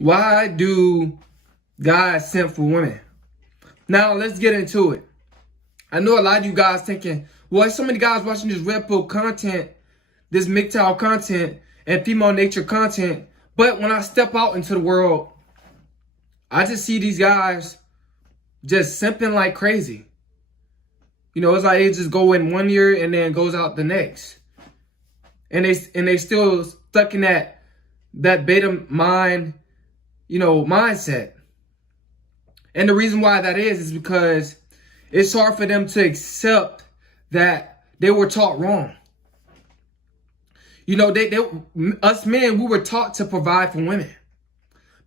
Why do guys simp for women? Now, let's get into it. I know a lot of you guys thinking, well, there's so many guys watching this red pill content, this MGTOW content, and female nature content. But when I step out into the world, I just see these guys just simping like crazy. You know, it's like they just go in 1 year and then goes out the next. And they still stuck in that beta mind, mindset. And the reason why that is because it's hard for them to accept that they were taught wrong. You know, us men, we were taught to provide for women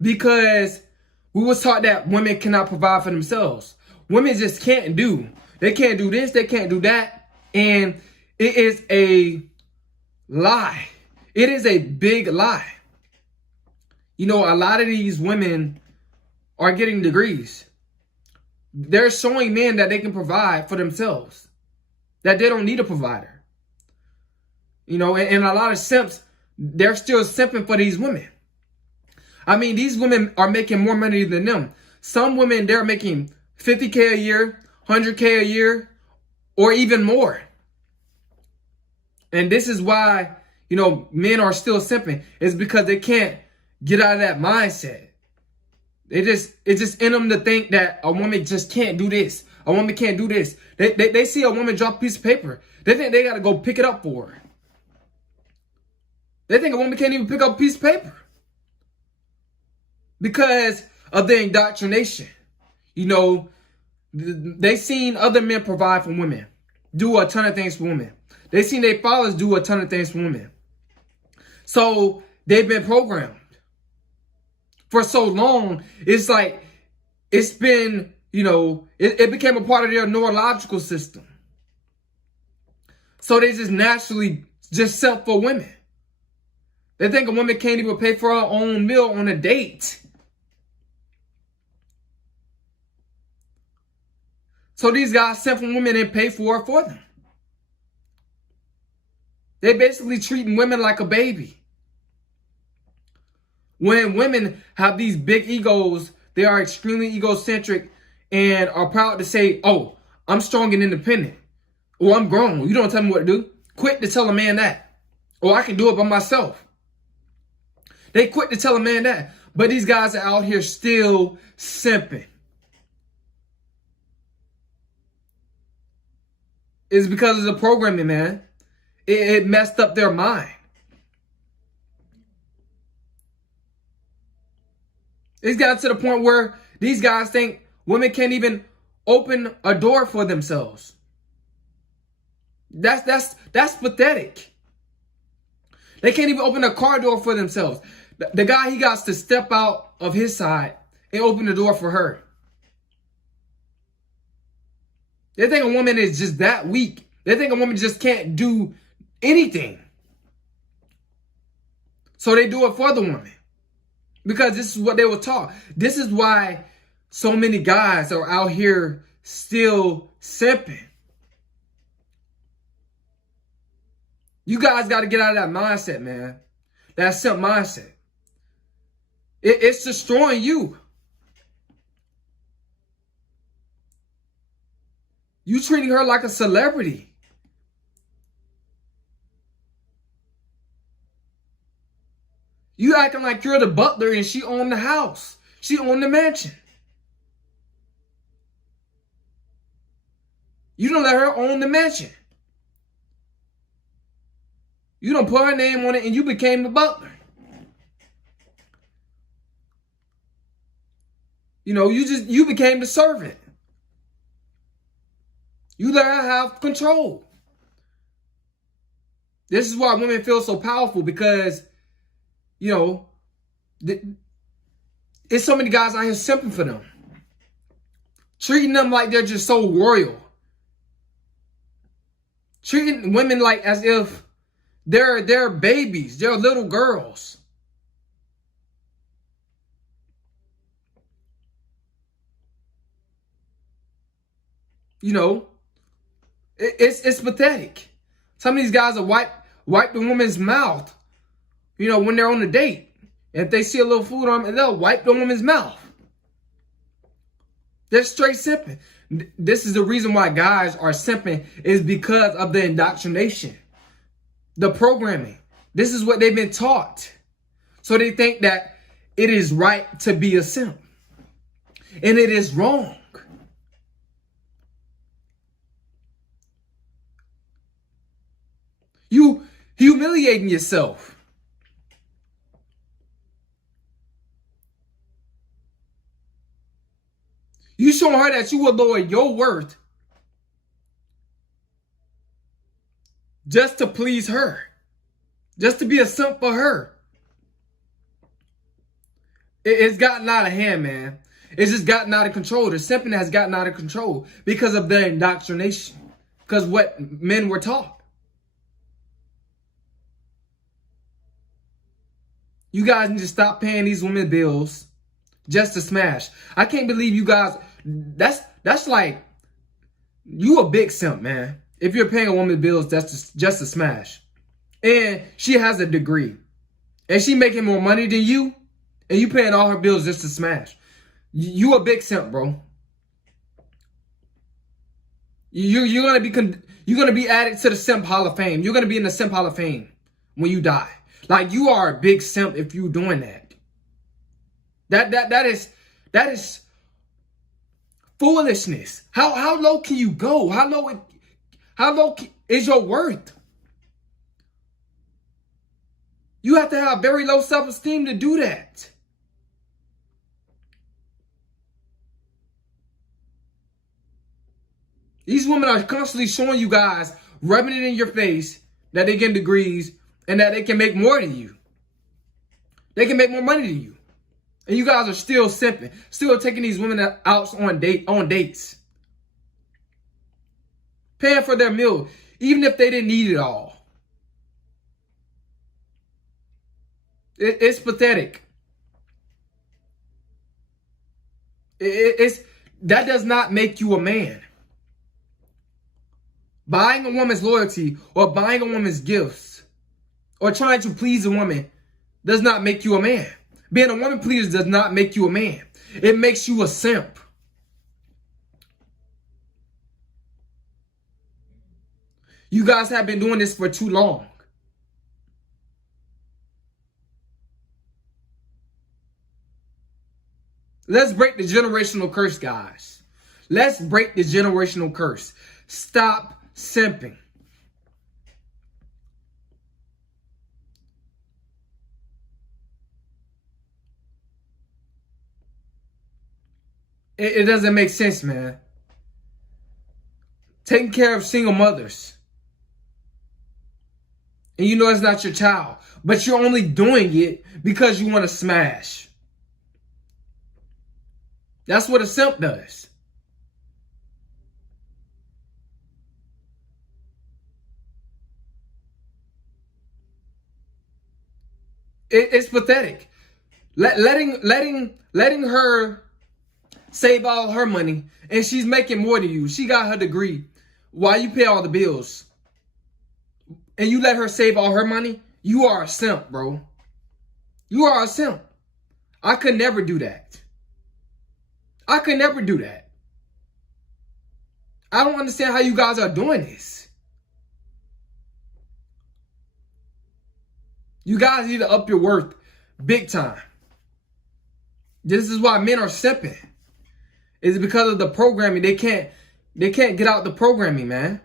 because we was taught that women cannot provide for themselves. Women just can't do. They can't do this. They can't do that. And it is a lie. It is a big lie. You know, a lot of these women are getting degrees. They're showing men that they can provide for themselves, that they don't need a provider. You know, and a lot of simps, they're still simping for these women. I mean, these women are making more money than them. Some women, they're making $50K a year, $100K a year, or even more. And this is why, men are still simping. It's because they can't get out of that mindset. It's just in them to think that a woman just can't do this. A woman can't do this. They see a woman drop a piece of paper. They think they got to go pick it up for her. They think a woman can't even pick up a piece of paper because of the indoctrination. You know, they seen other men provide for women, do a ton of things for women. They seen their fathers do a ton of things for women. So they've been programmed for so long. It's like, it's been, it became a part of their neurological system. So they just naturally just simp for women. They think a woman can't even pay for her own meal on a date. So these guys simp for women and pay for it for them. They're basically treating women like a baby. When women have these big egos, they are extremely egocentric and are proud to say, oh, I'm strong and independent. Or I'm grown. You don't tell me what to do. Quit to tell a man that. Or I can do it by myself. They quit to tell a man that. But these guys are out here still simping. It's because of the programming, man. It messed up their mind. It's got to the point where these guys think women can't even open a door for themselves. That's pathetic. They can't even open a car door for themselves. The guy, he got to step out of his side and open the door for her. They think a woman is just that weak. They think a woman just can't do anything. So they do it for the woman. Because this is what they were taught. This is why so many guys are out here still simping. You guys got to get out of that mindset, man. That simp mindset. It's destroying you. You treating her like a celebrity. You acting like you're the butler and she owned the house. She owned the mansion. You don't let her own the mansion. You don't put her name on it and you became the butler. You became the servant. You let her have control. This is why women feel so powerful because, it's so many guys out here simping for them. Treating them like they're just so royal. Treating women like as if they're babies. They're little girls. It's pathetic. Some of these guys will wipe the woman's mouth, when they're on a date. If they see a little food on them, they'll wipe the woman's mouth. They're straight simping. This is the reason why guys are simping, is because of the indoctrination, the programming. This is what they've been taught. So they think that it is right to be a simp. And it is wrong. You humiliating yourself. You showing her that you will lower your worth just to please her. Just to be a simp for her. It's gotten out of hand, man. It's just gotten out of control. The simping has gotten out of control because of their indoctrination. Because what men were taught. You guys need to stop paying these women bills just to smash. I can't believe you guys. That's like, you a big simp, man. If you're paying a woman bills just to smash. And she has a degree. And she making more money than you. And you paying all her bills just to smash. You a big simp, bro. You're gonna be added to the Simp Hall of Fame. You're gonna be in the Simp Hall of Fame when you die. Like, you are a big simp if you doing that. That is foolishness. How low can you go? How low is your worth? You have to have very low self-esteem to do that. These women are constantly showing you guys, rubbing it in your face, that they get degrees and that they can make more than you. They can make more money than you. And you guys are still simping, still taking these women out on dates. Paying for their meal, even if they didn't need it all. It's pathetic. That does not make you a man. Buying a woman's loyalty or buying a woman's gifts or trying to please a woman does not make you a man. Being a woman pleaser does not make you a man. It makes you a simp. You guys have been doing this for too long. Let's break the generational curse, guys. Let's break the generational curse. Stop simping. It doesn't make sense, man. Taking care of single mothers. And you know it's not your child. But you're only doing it because you want to smash. That's what a simp does. It's pathetic. Letting her save all her money, and she's making more than you. She got her degree while you pay all the bills. And you let her save all her money? You are a simp, bro. You are a simp. I could never do that. I could never do that. I don't understand how you guys are doing this. You guys need to up your worth big time. This is why men are simping. It's because of the programming. They can't get out the programming, man.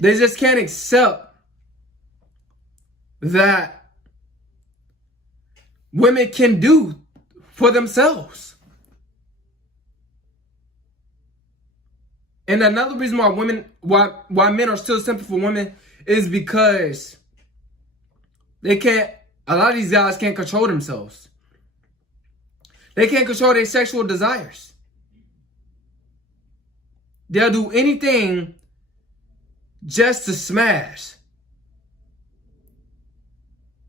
They just can't accept that women can do for themselves. And another reason why men are still simping for women is because a lot of these guys can't control themselves. They can't control their sexual desires. They'll do anything just to smash.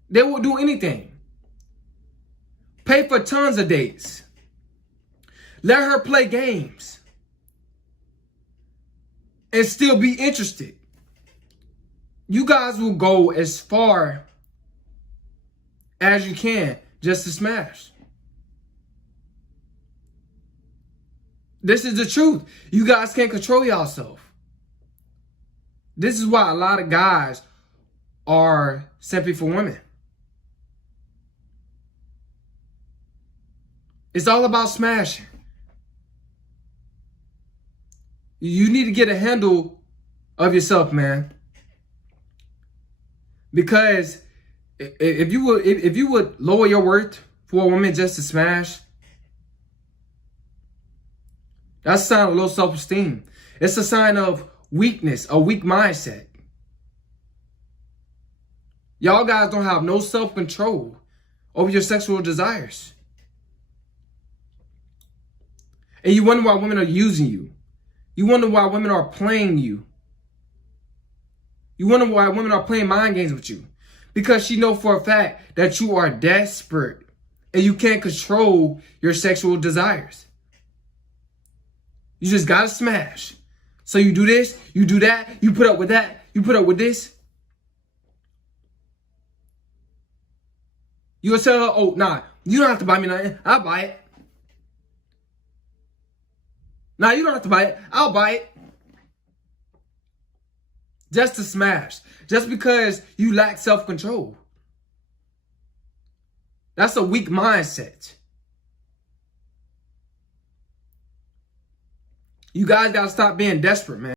They will do anything. Pay for tons of dates. Let her play games. And still be interested. You guys will go as far as you can just to smash. This is the truth. You guys can't control yourself. This is why a lot of guys are simping for women. It's all about smashing. You need to get a handle of yourself, man. Because if you would lower your worth for a woman just to smash, that's a sign of low self-esteem. It's a sign of weakness, a weak mindset. Y'all guys don't have no self-control over your sexual desires. And you wonder why women are using you. You wonder why women are playing you. You wonder why women are playing mind games with you. Because she know for a fact that you are desperate and you can't control your sexual desires. You just gotta smash. So you do this, you do that, you put up with that, you put up with this. You'll tell her, oh, nah, you don't have to buy me nothing. I'll buy it. Nah, you don't have to buy it. I'll buy it. Just to smash. Just because you lack self-control. That's a weak mindset. You guys gotta stop being desperate, man.